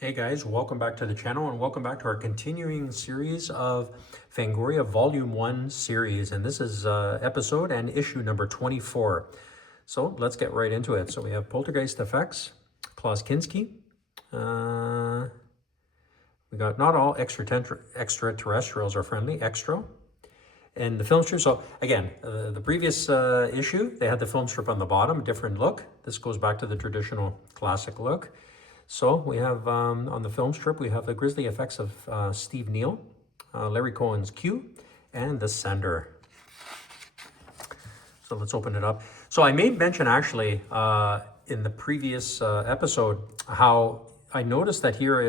Hey guys, welcome back to the channel and welcome back to our continuing series of Fangoria Volume 1 series. And this is episode and issue number 24. So let's get right into it. So we have Poltergeist Effects, Klaus Kinski. We got Not All Extraterrestrials Are Friendly, Extra. And the film strip, so again, the previous issue, they had the film strip on the bottom, different look. This goes back to the traditional classic look. So we have, on the film strip, we have the grisly effects of Steve Neal, Larry Cohen's Q, and The Sender. So let's open it up. So I made mention actually in the previous episode how I noticed that here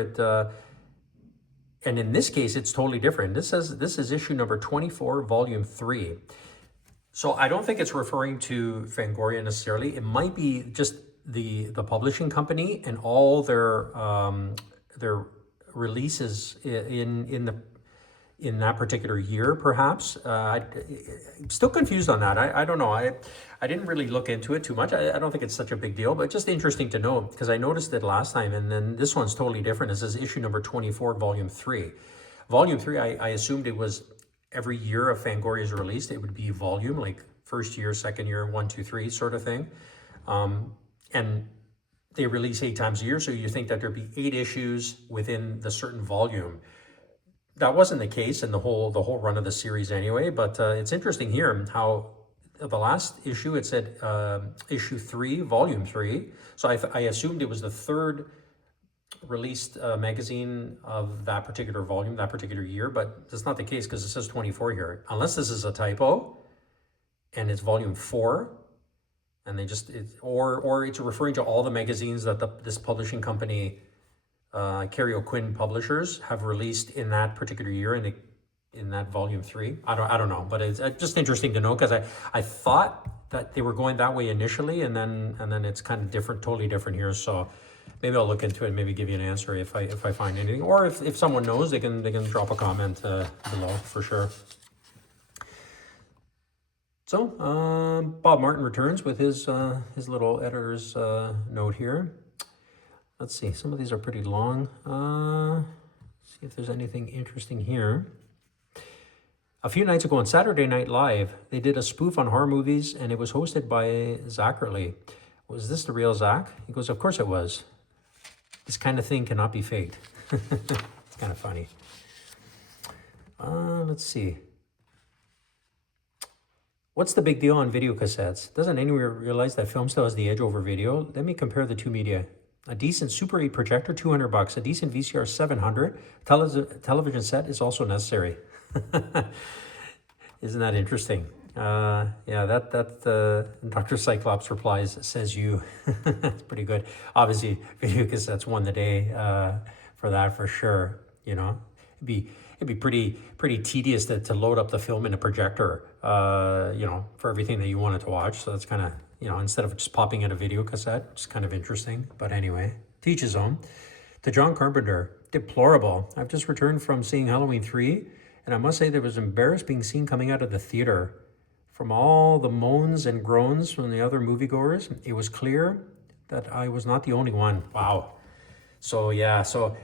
and in this case, it's totally different. This is issue number 24, volume 3. So I don't think it's referring to Fangoria necessarily. It might be just the publishing company and all their releases in that particular year, perhaps. I'm still confused on that. I don't know. I didn't really look into it too much. I don't think it's such a big deal, but just interesting to know because I noticed it last time, and then this one's totally different. This is issue number 24, volume 3. Volume 3, I assumed it was every year of Fangoria is released, it would be volume, like first year, second year, 1, 2, 3 sort of thing. And they release 8 times a year, so you think that there'd be 8 issues within the certain volume. That wasn't the case in the whole run of the series anyway, but it's interesting here how the last issue, it said issue 3, volume 3. So I assumed it was the third released magazine of that particular volume, that particular year, but that's not the case because it says 24 here. Unless this is a typo and it's volume 4, and they just, or it's referring to all the magazines that this publishing company, Carrie O'Quinn Publishers, have released in that particular year in that volume 3. I don't know, but it's just interesting to know because I thought that they were going that way initially, and then it's kind of different, totally different here. So maybe I'll look into it and maybe give you an answer if I find anything, or if someone knows, they can drop a comment below for sure. So Bob Martin returns with his little editor's note here. Let's see, some of these are pretty long. See if there's anything interesting here. A few nights ago on Saturday Night Live, they did a spoof on horror movies, and it was hosted by Zachary. Was this the real Zach? He goes, of course it was. This kind of thing cannot be faked. It's kind of funny. Let's see. What's the big deal on video cassettes? Doesn't anyone realize that film still has the edge over video? Let me compare the two media. A decent Super 8 projector, $200. A decent VCR, $700. Television set is also necessary. Isn't that interesting? Yeah, that Dr. Cyclops replies, says you. That's pretty good. Obviously, video cassettes won the day for that for sure. You know, it'd be pretty tedious to load up the film in a projector, you know, for everything that you wanted to watch. So that's kind of, you know, instead of just popping in a video cassette, it's kind of interesting. But anyway, teach his own. To John Carpenter, deplorable. I've just returned from seeing Halloween 3, and I must say there was embarrassed being seen coming out of the theater. From all the moans and groans from the other moviegoers, it was clear that I was not the only one. Wow. So yeah, so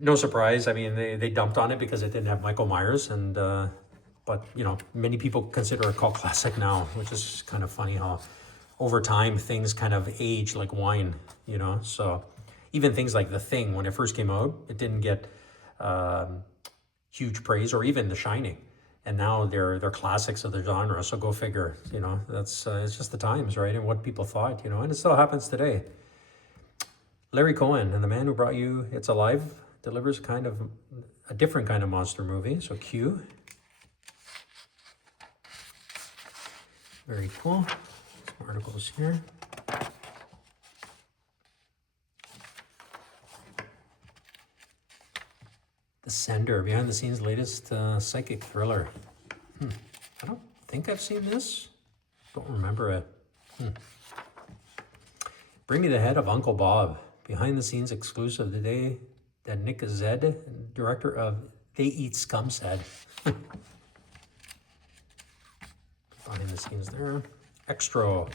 no surprise. I mean, they dumped on it because it didn't have Michael Myers, and but you know, many people consider it a cult classic now, which is kind of funny how over time things kind of age like wine, you know. So even things like The Thing, when it first came out, it didn't get huge praise, or even The Shining, and now they're classics of the genre. So go figure, you know. That's it's just the times, right, and what people thought, you know, and it still happens today. Larry Cohen and the Man Who Brought You It's Alive delivers kind of a different kind of monster movie. So Q. Very cool. Some articles here. The Sender, behind the scenes latest psychic thriller. I don't think I've seen this. Don't remember it. Bring Me the Head of Uncle Bob. Behind the scenes exclusive today that Nick Zed, director of They Eat Scum, said. Behind the scenes there. Extra.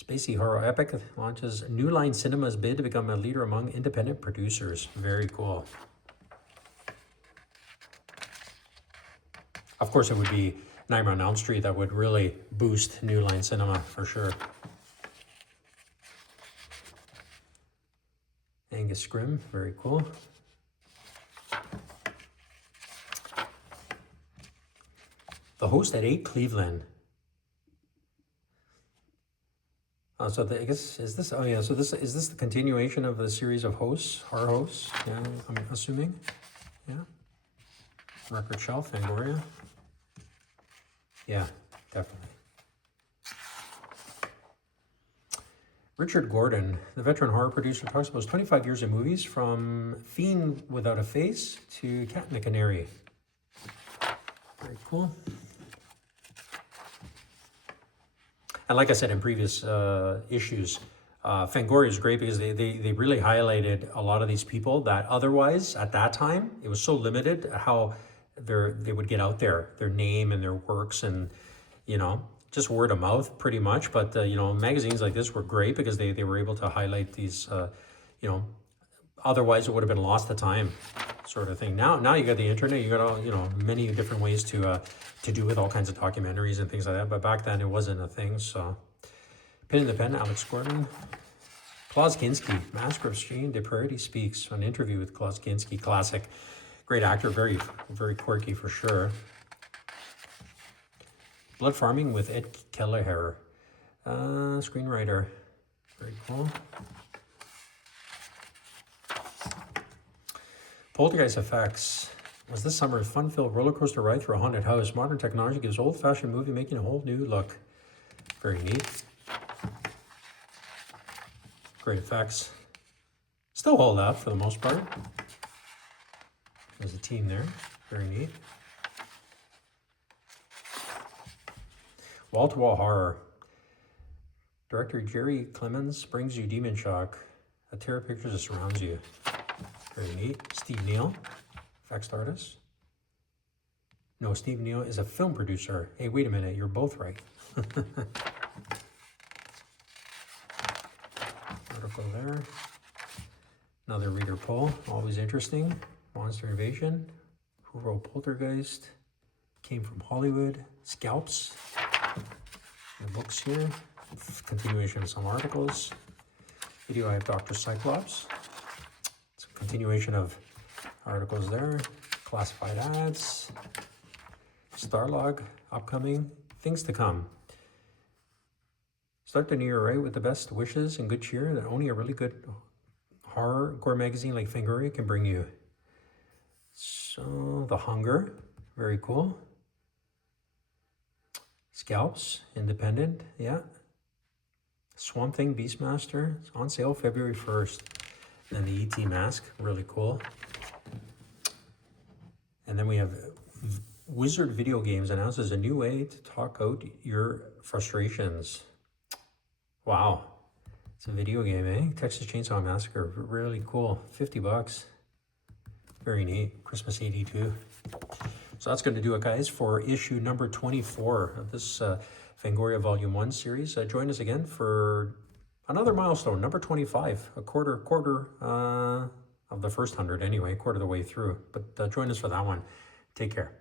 Spacey horror epic launches New Line Cinema's bid to become a leader among independent producers. Very cool. Of course, it would be Nightmare on Elm Street that would really boost New Line Cinema for sure. Angus Scrimm, very cool. The Host at 8 Cleveland. So I guess, is this, oh yeah, so is this the continuation of the series of hosts, horror hosts? Yeah, I'm assuming. Yeah. Record Shelf, Fangoria. Yeah, definitely. Richard Gordon, the veteran horror producer, talks about his 25 years in movies, from Fiend Without a Face to Cat and the Canary. Very cool. And like I said in previous issues, Fangoria is great because they really highlighted a lot of these people that otherwise, at that time, it was so limited how they would get out there, their name and their works, and, you know, just word of mouth pretty much. But, you know, magazines like this were great because they were able to highlight these, you know, otherwise it would have been lost to time sort of thing. Now you got the internet, you got all, you know, many different ways to do with all kinds of documentaries and things like that. But back then it wasn't a thing. So Pin in the Pen, Alex Gordon. Klaus Kinski, Master of Shane DePrairie speaks. An interview with Klaus Kinski, classic. Great actor, very, very quirky for sure. Blood Farming with Ed Kelleher, screenwriter. Very cool. Poltergeist Effects was this summer's fun-filled roller coaster ride through a haunted house. Modern technology gives old-fashioned movie making a whole new look. Very neat. Great effects. Still hold up for the most part. There's a team there. Very neat. Wall-to-wall horror. Director Jerry Clemens brings you Demon Shock, a terror picture that surrounds you. Very neat. Steve Neal, effects artist. No, Steve Neal is a film producer. Hey, wait a minute, you're both right. Article there. Another reader poll, always interesting. Monster Invasion. Who wrote Poltergeist? Came from Hollywood. Scalps. The books here. Continuation of some articles. Video I have Dr. Cyclops. It's a continuation of articles there. Classified ads. Starlog, upcoming, things to come. Start the new year right with the best wishes and good cheer that only a really good horror gore magazine like Fangoria can bring you. So, The Hunger, very cool. Scalps, independent, yeah. Swamp Thing, Beastmaster, it's on sale February 1st. And the E.T. mask, really cool. And then we have Wizard Video Games announces a new way to talk out your frustrations. Wow. It's a video game, eh? Texas Chainsaw Massacre, really cool. $50. Very neat. Christmas 82. So that's going to do it, guys, for issue number 24 of this Fangoria Volume 1 series. Join us again for another milestone, number 25, a quarter of the first 100 anyway, quarter of the way through. But join us for that one. Take care.